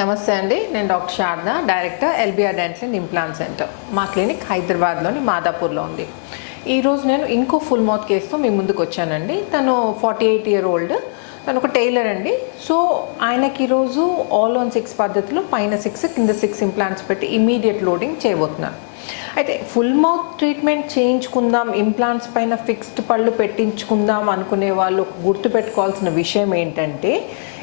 నమస్తే అండి. నేను doctor Sharada director LBR dental and implant centre. మా క్లినిక్ హైదరాబాద్లోని మాదాపూర్లో ఉంది. ఈరోజు నేను ఇంకో ఫుల్ మౌత్ కేసుతో మీ ముందుకు వచ్చానండి. తను ఫార్టీ ఎయిట్ ఇయర్ ఓల్డ్. తను ఒక టైలర్ అండి. సో ఆయనకి ఈరోజు ఆల్ ఆన్ సిక్స్ పద్ధతిలో పైన సిక్స్ కింద సిక్స్ ఇంప్లాంట్స్ పెట్టి ఇమీడియట్ లోడింగ్ చేయబోతున్నాను అయితే ఫుల్ మౌత్ ట్రీట్మెంట్ చేయించుకుందాం ఇంప్లాంట్స్ పైన ఫిక్స్డ్ పళ్ళు పెట్టించుకుందాం అనుకునే వాళ్ళు గుర్తుపెట్టుకోవాల్సిన విషయం ఏంటంటే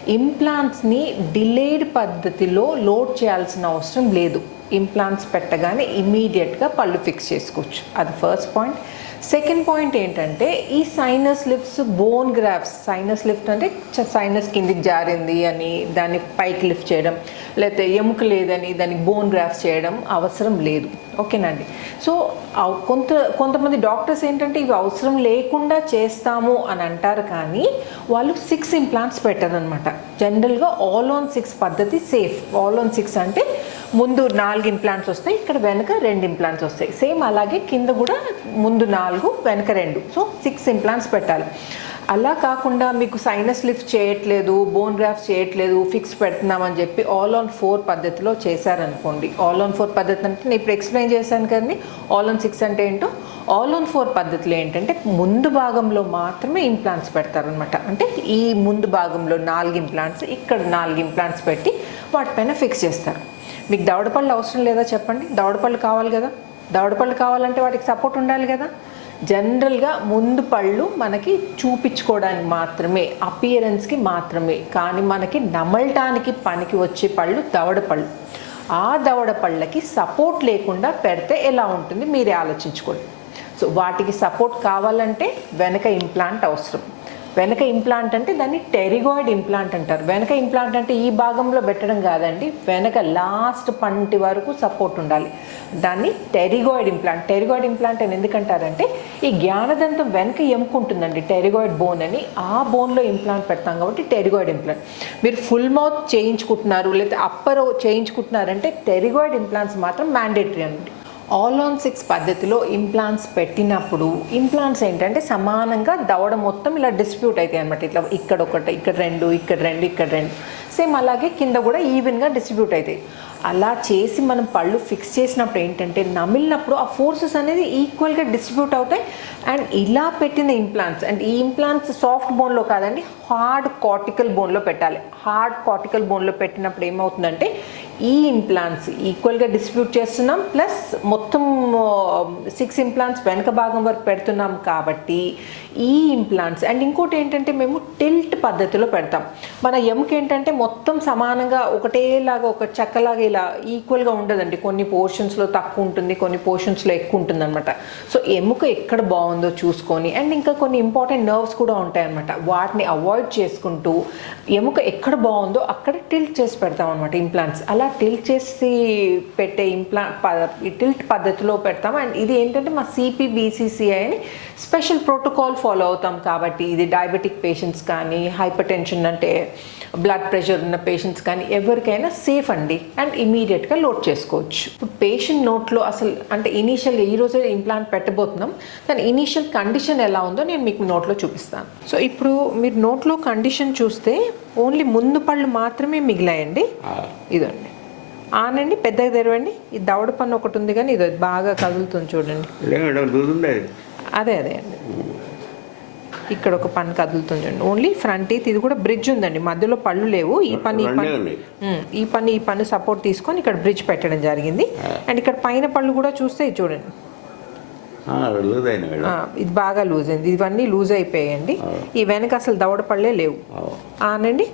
ఇంప్లాంట్స్ని డిలేడ్ పద్ధతిలో లోడ్ చేయాల్సిన అవసరం లేదు. ఇంప్లాంట్స్ పెట్టగానే ఇమీడియట్గా పళ్ళు ఫిక్స్ చేసుకోవచ్చు. అది ఫస్ట్ పాయింట్. సెకండ్ పాయింట్ ఏంటంటే ఈ sinus lifts bone grafts sinus lift అంటే సైనస్ కిందికి జారింది అని దాన్ని పైకి లిఫ్ట్ చేయడం లేకపోతే ఎముక లేదని దానికి బోన్ గ్రాఫ్స్ చేయడం అవసరం లేదు. ఓకేనండి సో కొంత కొంతమంది డాక్టర్స్ ఏంటంటే ఇవి అవసరం లేకుండా చేస్తాము అని అంటారు కానీ వాళ్ళు సిక్స్ ఇంప్లాంట్స్ పెట్టారనమాట జనరల్గా ఆల్ ఆన్ సిక్స్ పద్ధతి సేఫ్ ఆల్ ఆన్ సిక్స్ అంటే ముందు నాలుగు ఇంప్లాంట్స్ వస్తాయి ఇక్కడ వెనక రెండు ఇంప్లాంట్స్ వస్తాయి. సేమ్ అలాగే కింద కూడా ముందు నాలుగు వెనక రెండు. సో సిక్స్ ఇంప్లాంట్స్ పెట్టాలి. అలా కాకుండా మీకు సైనస్ లిఫ్ట్ చేయట్లేదు బోన్ గ్రాఫ్స్ చేయట్లేదు ఫిక్స్ పెడుతున్నామని చెప్పి ఆల్ ఆన్ ఫోర్ పద్ధతిలో చేశారనుకోండి. ఆల్ ఆన్ ఫోర్ పద్ధతి అంటే నేను ఇప్పుడు ఎక్స్ప్లెయిన్ చేశాను కానీ ఆల్ ఆన్ సిక్స్ అంటే ఏంటో? ఆల్ ఆన్ ఫోర్ పద్ధతిలో ఏంటంటే ముందు భాగంలో మాత్రమే ఇంప్లాంట్స్ పెడతారనమాట అంటే ఈ ముందు భాగంలో నాలుగు ఇంప్లాంట్స్ ఇక్కడ నాలుగు ఇంప్లాంట్స్ పెట్టి వాటిపైన ఫిక్స్ చేస్తారు. మీకు దవడపళ్ళు అవసరం లేదా చెప్పండి? దవడపళ్ళు కావాలి కదా. దవడపళ్ళు కావాలంటే వాటికి సపోర్ట్ ఉండాలి కదా. జనరల్గా ముందు పళ్ళు మనకి చూపించుకోవడానికి మాత్రమే అపియరెన్స్కి మాత్రమే. కానీ మనకి నమలటానికి పనికి వచ్చే పళ్ళు దవడపళ్ళు. ఆ దవడ పళ్ళకి సపోర్ట్ లేకుండా పెడితే ఎలా ఉంటుంది? మీరే ఆలోచించుకోండి. సో వాటికి సపోర్ట్ కావాలంటే వెనక ఇంప్లాంట్ అవసరం. వెనక ఇంప్లాంట్ అంటే దాన్ని టెరిగాయిడ్ ఇంప్లాంట్ అంటారు. వెనక ఇంప్లాంట్ అంటే ఈ భాగంలో పెట్టడం కాదండి వెనక లాస్ట్ పంటి వరకు సపోర్ట్ ఉండాలి. దాన్ని టెరిగాయిడ్ ఇంప్లాంట్ టెరిగాయిడ్ ఇంప్లాంట్ అని ఎందుకంటారంటే ఈ జ్ఞానదంతం వెనక ఎముకుంటుందండి టెరిగాయిడ్ బోన్ అని. ఆ బోన్లో ఇంప్లాంట్ పెడతాం కాబట్టి టెరిగాయిడ్ ఇంప్లాంట్. మీరు ఫుల్ మౌత్ చేయించుకుంటున్నారు లేకపోతే అప్పర్ చేయించుకుంటున్నారంటే టెరిగాయిడ్ ఇంప్లాంట్స్ మాత్రం మ్యాండేటరీ అండి. ఆల్ ఆన్ సిక్స్ పద్ధతిలో ఇంప్లాంట్స్ పెట్టినప్పుడు ఇంప్లాంట్స్ ఏంటంటే సమానంగా దవడ మొత్తం ఇలా డిస్ట్రిబ్యూట్ అవుతాయి అనమాట ఇట్లా ఇక్కడ ఒకటి ఇక్కడ రెండు ఇక్కడ రెండు ఇక్కడ రెండు. సేమ్ అలాగే కింద కూడా ఈవెన్గా డిస్ట్రిబ్యూట్ అవుతాయి. అలా చేసి మనం పళ్ళు ఫిక్స్ చేసినప్పుడు ఏంటంటే నమిలినప్పుడు ఆ ఫోర్సెస్ అనేది ఈక్వల్గా డిస్ట్రిబ్యూట్ అవుతాయి. అండ్ ఇలా పెట్టిన ఇంప్లాంట్స్ అండ్ ఈ ఇంప్లాంట్స్ సాఫ్ట్ బోన్లో కాదండి హార్డ్ కార్టికల్ బోన్లో పెట్టాలి. హార్డ్ కార్టికల్ బోన్లో పెట్టినప్పుడు ఏమవుతుందంటే ఈ ఇంప్లాంట్స్ ఈక్వల్గా డిస్ట్రిబ్యూట్ చేస్తున్నాం ప్లస్ మొత్తం సిక్స్ ఇంప్లాంట్స్ వెనక భాగం వరకు పెడుతున్నాం కాబట్టి ఈ ఇంప్లాంట్స్ అండ్ ఇంకోటి ఏంటంటే మేము టిల్ట్ పద్ధతిలో పెడతాం. మన ఎముక ఏంటంటే మొత్తం సమానంగా ఒకటేలాగా ఒక చెక్కలాగా ఇలా ఈక్వల్గా ఉండదండి. కొన్ని పోర్షన్స్లో తక్కువ ఉంటుంది కొన్ని పోర్షన్స్లో ఎక్కువ ఉంటుంది అనమాట సో ఎముక ఎక్కడ బాగుందో చూసుకొని అండ్ ఇంకా కొన్ని ఇంపార్టెంట్ నర్వ్స్ కూడా ఉంటాయన్నమాట. వాటిని అవాయిడ్ చేసుకుంటూ ఎముక ఎక్కడ బాగుందో అక్కడ టిల్ట్ చేసి పెడతాం అనమాట ఇంప్లాంట్స్ అలా టిల్ట్ చేసి పెట్టే ఇంప్లా టిల్ట్ పద్ధతిలో పెడతాం. అండ్ ఇది ఏంటంటే మా సిపిబిసిసిఐ అని స్పెషల్ ప్రోటోకాల్ ఫాలో అవుతాం కాబట్టి ఇది డయాబెటిక్ పేషెంట్స్ కానీ హైపర్ టెన్షన్ అంటే బ్లడ్ ప్రెషర్ ఉన్న పేషెంట్స్ కానీ ఎవరికైనా సేఫ్ అండి. అండ్ ఇమీడియట్గా లోడ్ చేసుకోవచ్చు. ఇప్పుడు పేషెంట్ నోట్లో అసలు అంటే ఇనీషియల్గా ఈ రోజే ఇంప్లాంట్ పెట్టబోతున్నాం. దాని ఇనీషియల్ కండిషన్ ఎలా ఉందో నేను మీకు నోట్లో చూపిస్తాను. సో ఇప్పుడు మీరు నోట్లో కండిషన్ చూస్తే ఓన్లీ ముందు పళ్ళు మాత్రమే మిగిలాయండి. ఇదండి. ఆనండి పెద్దగా తెరవండి. ఈ దవడ పన్ను ఒకటి ఉంది కానీ ఇది బాగా కదులుతుంది చూడండి. అది అదే అండి. ఇక్కడ ఒక పన్ను కదులుతుంది చూడండి. ఓన్లీ ఫ్రంట్ టీత్ ఇది కూడా బ్రిడ్జ్ ఉందండి. మధ్యలో పళ్ళు లేవు. ఈ పన్ను ఈ ఉమ్, ఈ పన్ను ఈ పన్ను సపోర్ట్ తీసుకొని ఇక్కడ బ్రిడ్జ్ పెట్టడం జరిగింది. అండ్ ఇక్కడ పైన పళ్ళు కూడా చూస్తే చూడండి. ఇది బాగా లూజ్ అయింది. ఇవన్నీ లూజ్ అయిపోయాయండి. ఈ వెనక అసలు దవడ పళ్ళే లేవు. ఆనండి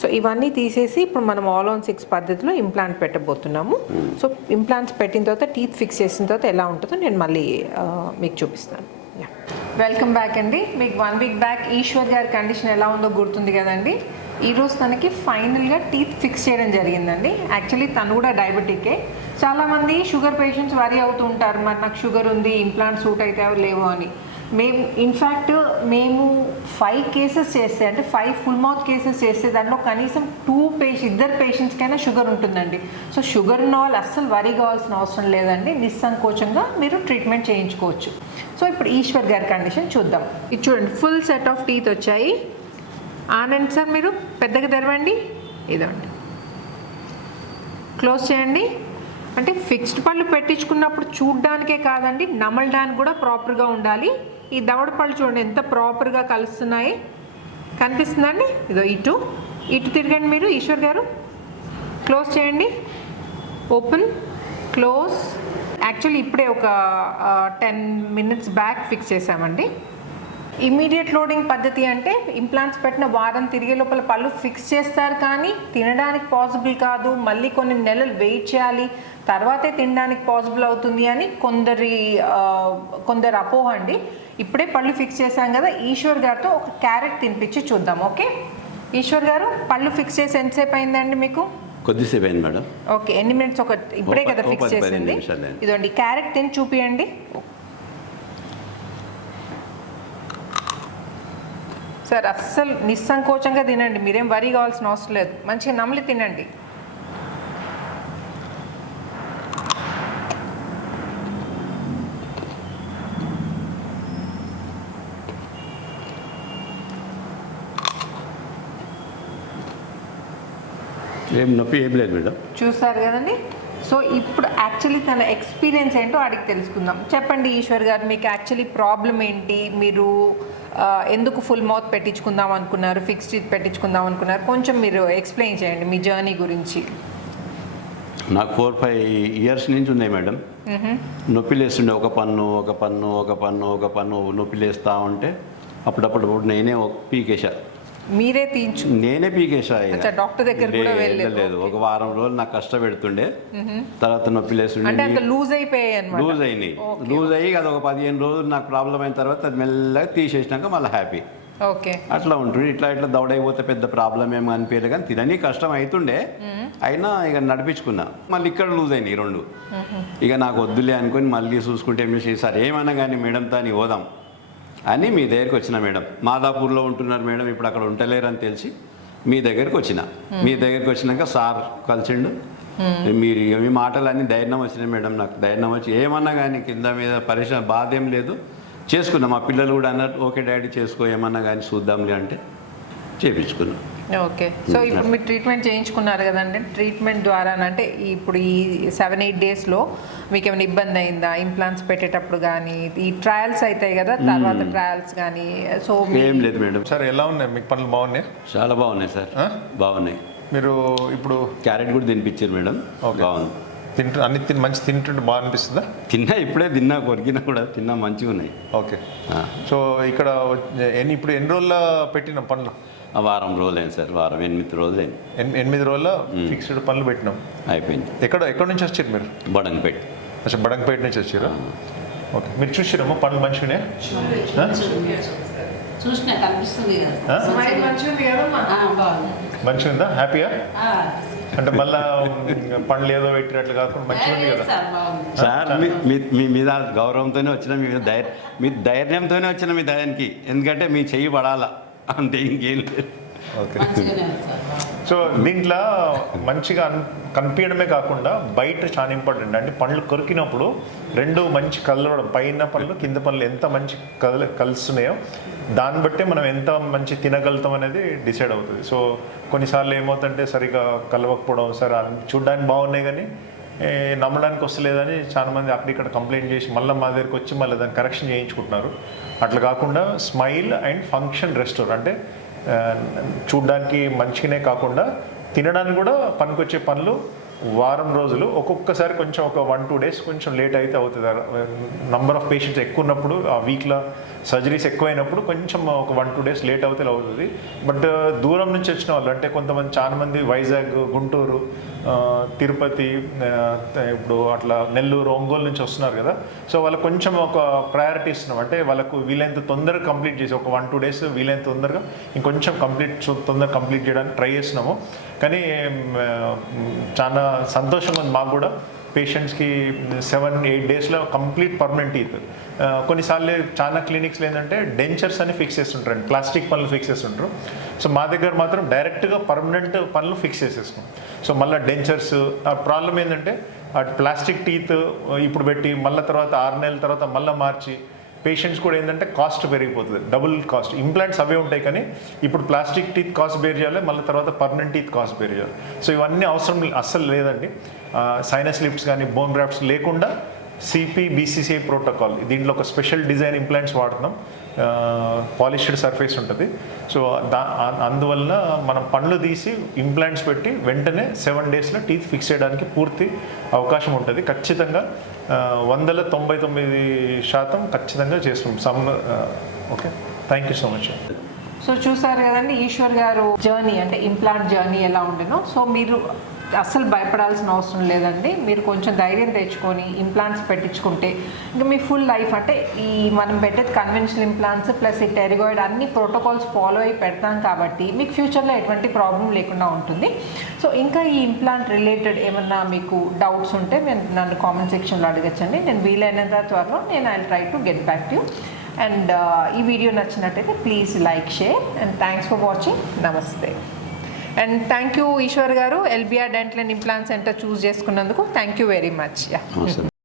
సో ఇవన్నీ తీసేసి ఇప్పుడు మనం ఆల్ ఆన్ సిక్స్ పద్ధతిలో ఇంప్లాంట్ పెట్టబోతున్నాము. సో ఇంప్లాంట్స్ పెట్టిన తర్వాత టీత్ ఫిక్స్ చేసిన తర్వాత ఎలా ఉంటుందో నేను మళ్ళీ మీకు చూపిస్తాను. వెల్కమ్ బ్యాక్ అండి. మీకు వన్ వీక్ బ్యాక్ ఈశ్వర్ గారి కండిషన్ ఎలా ఉందో గుర్తుంది కదండి? ఈరోజు తనకి ఫైనల్గా టీత్ ఫిక్స్ చేయడం జరిగిందండి. యాక్చువల్లీ తను కూడా డయాబెటికే చాలామంది షుగర్ పేషెంట్స్ వరీ అవుతూ ఉంటారు. మరి నాకు షుగర్ ఉంది ఇంప్లాంట్ సూట్ అయితే లేవో అని. మేము ఇన్ఫ్యాక్ట్ మేము ఫైవ్ కేసెస్ చేస్తే అంటే ఫైవ్ ఫుల్ మౌత్ కేసెస్ చేస్తే దాంట్లో కనీసం టూ పేషెంట్ ఇద్దరు పేషెంట్స్కైనా షుగర్ ఉంటుందండి. సో షుగర్ ఉన్న వాళ్ళు అస్సలు వరీ కావాల్సిన అవసరం లేదండి. నిస్సంకోచంగా మీరు ట్రీట్మెంట్ చేయించుకోవచ్చు. సో ఇప్పుడు ఈశ్వర్ గారి కండిషన్ చూద్దాం. ఇది చూడండి ఫుల్ సెట్ ఆఫ్ టీత్ వచ్చాయి. ఆనంద్ సార్ మీరు పెద్దగా తెరవండి. ఇదండి క్లోజ్ చేయండి. అంటే ఫిక్స్డ్ పళ్ళు పెట్టించుకున్నప్పుడు చూడడానికే కాదండి నమలడానికి కూడా ప్రాపర్గా ఉండాలి. ఈ దవడ పళ్ళు చూడండి ఎంత ప్రాపర్గా కలుస్తున్నాయి. కనిపిస్తుందండి? ఇదో ఇటు. ఇటు తిరగండి మీరు ఈశ్వర్ గారు. క్లోజ్ చేయండి. ఓపెన్ క్లోజ్ యాక్చువల్లీ ఇప్పుడే ఒక టెన్ మినిట్స్ బ్యాక్ ఫిక్స్ చేసామండి ఇమీడియట్ లోడింగ్ పద్ధతి అంటే ఇంప్లాంట్స్ పెట్టిన వారం తిరిగే లోపల పళ్ళు ఫిక్స్ చేస్తారు కానీ తినడానికి పాసిబుల్ కాదు. మళ్ళీ కొన్ని నెలలు వెయిట్ చేయాలి. తర్వాతే తినడానికి పాసిబుల్ అవుతుంది అని కొందరి కొందరు అపోహ అండి. ఇప్పుడే పళ్ళు ఫిక్స్ చేశాం కదా. ఈశ్వర్ గారితో ఒక క్యారెట్ తినిపించి చూద్దాం ఓకే? ఈశ్వర్ గారు పళ్ళు ఫిక్స్ చేసి ఎంతసేపు అయిందండి మీకు? కొద్దిసేపు అయింది మేడం. ఓకే ఎన్ని మినిట్స్ ఒక ఇప్పుడే కదా ఫిక్స్ చేసింది. ఇదండి క్యారెట్ తిని చూపియండి. సార్ అస్సలు నిస్సంకోచంగా తినండి. మీరేం వరి కావాల్సిన అవసరం లేదు. మంచిగా నమిలి తినండి. ఏం నొప్పి ఏం లేదు మేడం. చూసారు కదండి? సో ఇప్పుడు యాక్చువల్లీ తన ఎక్స్పీరియన్స్ ఏంటో అడిగి తెలుసుకుందాం. చెప్పండి ఈశ్వర్ గారు మీకు యాక్చువల్లీ ప్రాబ్లం ఏంటి? మీరు ఎందుకు ఫుల్ మౌత్ పెట్టించుకుందాం అనుకున్నారు ఫిక్స్డ్ టీత్ పెట్టించుకుందాం అనుకున్నారు? కొంచెం మీరు ఎక్స్ప్లెయిన్ చేయండి మీ జర్నీ గురించి. నాకు ఫోర్ ఫైవ్ ఇయర్స్ నుంచి ఉన్నాయి మేడం. నొప్పి లేస్తుండే ఒక పన్ను ఒక పన్ను ఒక పన్ను ఒక పన్ను నొప్పి లేస్తూ ఉంటే అప్పుడప్పుడు నేనే పీకేసా మీరే తీయించు. నేనే పీకేసా డాక్టర్ దగ్గర కూడా వెళ్ళలేదు. ఒక వారం రోజులు నాకు కష్టపెడుతుండే. తర్వాత నొప్పి లేస్తుండే. లూజ్ అయిపోయాయి లూజ్ అయినాయి. లూజ్ అయ్యి అది ఒక పదిహేను రోజులు నాకు ప్రాబ్లం అయిన తర్వాత అది మెల్లగా తీసేసినాక మళ్ళీ హ్యాపీ. ఓకే. అట్లా ఉంటుంది ఇట్లా ఇట్లా దౌడైపోతే పెద్ద ప్రాబ్లం ఏమో అనిపించలేదు కానీ తినని కష్టం అవుతుండే అయినా ఇక నడిపించుకున్నా. మళ్ళీ ఇక్కడ లూజ్ అయినాయి రెండు. ఇక నాకు వద్దులే అనుకొని మళ్ళీ చూసుకుంటే ఏం చేసి సార్ ఏమన్నా కానీ మేడం తాని పోదాం అని మీ దగ్గరికి వచ్చిన మేడం. మాదాపూర్లో ఉంటున్నారు మేడం ఇప్పుడు అక్కడ ఉంటలేరు అని తెలిసి మీ దగ్గరికి వచ్చిన. మీ దగ్గరికి వచ్చినాక సార్ కలిసిండు. మీరు ఇక మీ మాటలన్నీ ధైర్యం వచ్చినాయి మేడం నాకు. ధైర్యం వచ్చి ఏమన్నా కానీ కింద మీద పరిశ్రమ బాధ ఏం లేదు. చేసుకున్నాం. మా పిల్లలు కూడా అన్నారు ఓకే డాడీ చేసుకో ఏమన్నా కానీ చూద్దాంలే అంటే చేపించుకున్నాం. ఓకే సో ఇప్పుడు మీరు ట్రీట్మెంట్ చేయించుకున్నారు కదండి ట్రీట్మెంట్ ద్వారా అంటే ఇప్పుడు ఈ సెవెన్ ఎయిట్ డేస్లో మీకు ఏమైనా ఇబ్బంది అయిందా? ఇంప్లాంట్స్ పెట్టేటప్పుడు కానీ ఈ ట్రయల్స్ అవుతాయి కదా తర్వాత ట్రయల్స్ కానీ సో ఏం లేదు మేడం. సార్ ఎలా ఉన్నాయి? మీకు పనులు బాగున్నాయి? చాలా బాగున్నాయి సార్? బాగున్నాయి. మీరు ఇప్పుడు క్యారెట్ కూడా తినిపించారు మేడం. ఓకే. బాగుంది. తింటు అన్ని తిని మంచి తింటుంటే బాగా అనిపిస్తుందా? తిన్నా ఇప్పుడే తిన్నా కొరికినా కూడా తిన్నా మంచిగా ఉన్నాయి ఓకే. సో ఇక్కడ ఎన్ని ఇప్పుడు ఎన్ని రోజుల పెట్టినాం పనులు వారం రోజులైంది సార్ వారం ఎనిమిది రోజులైంది. ఎన్- ఎనిమిది రోజుల ఫిక్స్డ్ పనులు పెట్టినాం. అయిపోయింది. ఎక్కడ ఎక్కడ నుంచి వచ్చారు మీరు? బడంగపేట అసలు బడంగపేట నుంచి వచ్చారు? ఓకే మీరు చూసిరమ్మా పనులు మంచిగానే మంచిగా ఉందా హ్యాపీయా? అంటే మళ్ళా పనులు ఏదో పెట్టినట్లు కాకుండా మంచిగా ఉంది కదా. సార్ మీ మీద గౌరవంతోనే వచ్చిన మీ మీద ధైర్యం మీ ధైర్యంతోనే వచ్చిన మీ ధైర్యానికి. ఎందుకంటే మీ చెయ్యి పడాలా. అంతే ఇంకేం లేదు. ఓకే. సో దీంట్లో మంచిగా అన్- కనిపించడమే కాకుండా బయట చాలా ఇంపార్టెంట్ అంటే పండ్లు కొరికినప్పుడు రెండు మంచి కలవడం పైన పళ్ళు కింద పళ్ళు ఎంత మంచి కల కలుస్తున్నాయో దాన్ని బట్టే మనం ఎంత మంచి తినగలుగుతాం అనేది డిసైడ్ అవుతుంది. సో కొన్నిసార్లు ఏమవుతుందంటే సరిగా కలవకపోవడం సరే అన్- చూడ్డానికి బాగున్నాయి కానీ నమ్మడానికి వస్తలేదని చాలామంది అక్కడ ఇక్కడ కంప్లైంట్ చేసి మళ్ళీ మా దగ్గరికి వచ్చి మళ్ళీ దాన్ని కరెక్షన్ చేయించుకుంటున్నారు. అట్లా కాకుండా స్మైల్ అండ్ ఫంక్షన్ రెస్టారెంట్ అంటే చూడ్డానికి మంచిగానే కాకుండా తినడానికి కూడా పనికొచ్చే పనులు వారం రోజులు ఒక్కొక్కసారి కొంచెం ఒక వన్ టూ డేస్ కొంచెం లేట్ అయితే అవుతుంది. నంబర్ ఆఫ్ పేషెంట్స్ ఎక్కువ ఉన్నప్పుడు ఆ వీక్లో సర్జరీస్ ఎక్కువైనప్పుడు కొంచెం ఒక వన్ టూ డేస్ లేట్ అవుతే అవుతుంది. బట్ uh, దూరం నుంచి వచ్చిన వాళ్ళు అంటే కొంతమంది చాలామంది వైజాగ్ గుంటూరు తిరుపతి ఇప్పుడు అట్లా నెల్లూరు ఒంగోలు నుంచి వస్తున్నారు కదా. సో వాళ్ళకి కొంచెం ఒక ప్రయారిటీ ఇస్తున్నాం. అంటే వాళ్ళకు వీలైనంత తొందరగా కంప్లీట్ చేసి ఒక వన్ టూ డేస్ వీలైనంత తొందరగా ఇంకొంచెం కంప్లీట్ తొందరగా కంప్లీట్ చేయడానికి ట్రై చేస్తున్నాము. కానీ చాలా సంతోషం ఉంది మాకు కూడా. పేషెంట్స్కి సెవెన్ ఎయిట్ డేస్లో కంప్లీట్ పర్మనెంట్ టీత్. కొన్నిసార్లు చాలా క్లినిక్స్లో ఏంటంటే డెంచర్స్ అని ఫిక్స్ చేస్తుంటారు ప్లాస్టిక్ పనులు ఫిక్స్ చేస్తుంటారు. సో మా దగ్గర మాత్రం డైరెక్ట్గా పర్మనెంట్ పనులు ఫిక్స్ చేసేస్తాం. సో మళ్ళీ డెంచర్స్ ఆ ప్రాబ్లం ఏంటంటే ఆ ప్లాస్టిక్ టీత్ ఇప్పుడు పెట్టి మళ్ళీ తర్వాత ఆరు నెలల తర్వాత మళ్ళీ మార్చి పేషెంట్స్ కూడా ఏంటంటే కాస్ట్ పెరిగిపోతుంది. డబుల్ కాస్ట్ ఇంప్లాంట్స్ అవే ఉంటాయి కానీ ఇప్పుడు ప్లాస్టిక్ టీత్ కాస్ట్ బేర్ చేయాలి మళ్ళీ తర్వాత పర్మనెంట్ టీత్ కాస్ట్ బేర్ చేయాలి. సో ఇవన్నీ అవసరం అస్సలు లేదండి. సైనస్ లిఫ్ట్స్ కానీ బోన్ గ్రాఫ్ట్స్ లేకుండా సిపి బీసీసీఐ ప్రోటోకాల్ దీంట్లో ఒక స్పెషల్ డిజైన్ ఇంప్లాంట్స్ వాడుతున్నాం. పాలిష్డ్ సర్ఫేస్ ఉంటుంది. సో దా అందువలన మనం పండ్లు తీసి ఇంప్లాంట్స్ పెట్టి వెంటనే సెవెన్ డేస్లో టీత్ ఫిక్స్ చేయడానికి పూర్తి అవకాశం ఉంటుంది. ఖచ్చితంగా వందల తొంభై తొమ్మిది శాతం ఖచ్చితంగా చేస్తాం. Some okay. Thank you so much. So చూసారు కదండి ఈశ్వర్ గారు జర్నీ అంటే ఇంప్లాంట్ జర్నీ ఎలా ఉండేనో సో మీరు అస్సలు భయపడాల్సిన అవసరం లేదండి. మీరు కొంచెం ధైర్యం తెచ్చుకొని ఇంప్లాంట్స్ పెట్టించుకుంటే ఇంకా మీ ఫుల్ లైఫ్ అంటే ఈ మనం పెట్టేది కన్వెన్షనల్ ఇంప్లాంట్స్ ప్లస్ ఈ టెరిగాయిడ్ అన్ని ప్రోటోకాల్స్ ఫాలో అయి పెడతాం కాబట్టి మీకు ఫ్యూచర్లో ఎటువంటి ప్రాబ్లం లేకుండా ఉంటుంది. సో ఇంకా ఈ ఇంప్లాంట్ రిలేటెడ్ ఏమన్నా మీకు డౌట్స్ ఉంటే నేను నన్ను కామెంట్ సెక్షన్లో అడగచ్చండి. నేను వీలైనంత త్వరలో నేను I try to get back to and ఈ వీడియో నచ్చినట్టయితే please like share and thanks for watching నమస్తే అండ్ థ్యాంక్ యూ ఈశ్వర్ గారు. LBR dental and implant centre choose చేసుకున్నందుకు thank you very much yeah